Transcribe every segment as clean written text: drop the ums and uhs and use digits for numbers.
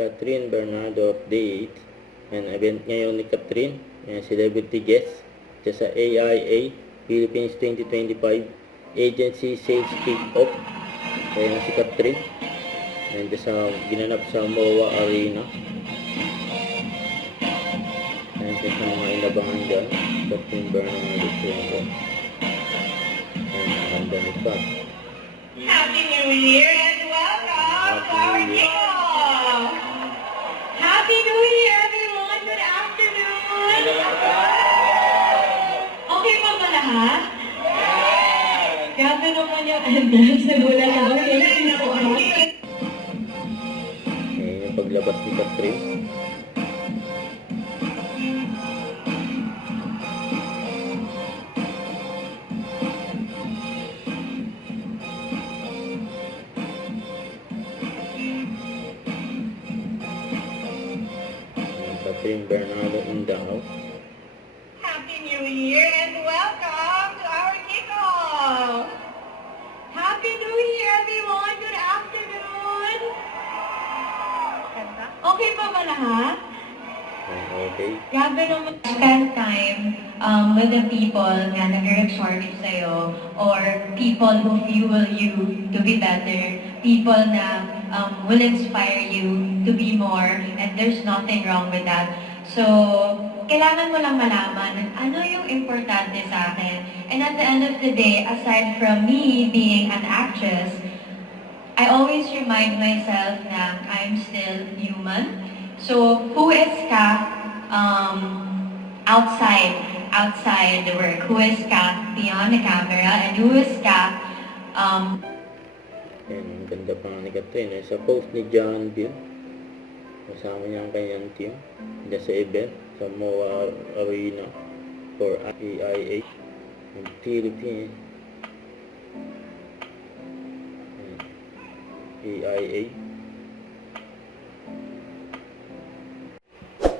Catherine Bernardo update. Yan, event ngayon ni Catherine. Yan, celebrity guest. Siya sa AIA Philippines 2025 Agency Sales Kick-Off. Kaya na si Catherine. Yan, sa ginanap sa MOA Arena. Yan, sa mga inabangan dyan. Catherine Bernardo. Yan, ang ganda ni Kat. Happy New Year and welcome to our kickoff! Happy New Year, everyone! Good afternoon! Okay pa ba lahat? Grabe naman yung entrance. Nagulat ako. Thank you so much. Yung paglabas ni Catherine. Catherine Bernardo in the house. Happy New Year and welcome to our kickoff! Happy New Year, everyone! Good afternoon! Okay pa ba lahat? Okay. Grabe naman. Spend time with the people na nag-recharge sa'yo or people who fuel you to be better, people na will inspire you to be more, and there's nothing wrong with that. So, kailangan mo lang malaman ano yung importante sa akin. And at the end of the day, aside from me being an actress, I always remind myself na I'm still human. So, who is Ka outside the work? Who is Ka beyond the camera? And who is Ka Yan, ang ganda pa nga ni Catherine. Sa post ni John Bill, kasama niya ang kanyang team. Diyan sa event, sa MOA Arena for AIA in Philippines. AIA.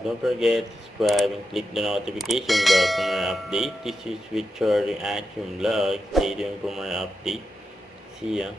Don't forget to subscribe and click the notification bell for more update. This is with Charlie Action Vlog. Stay tuned for more update. See ya.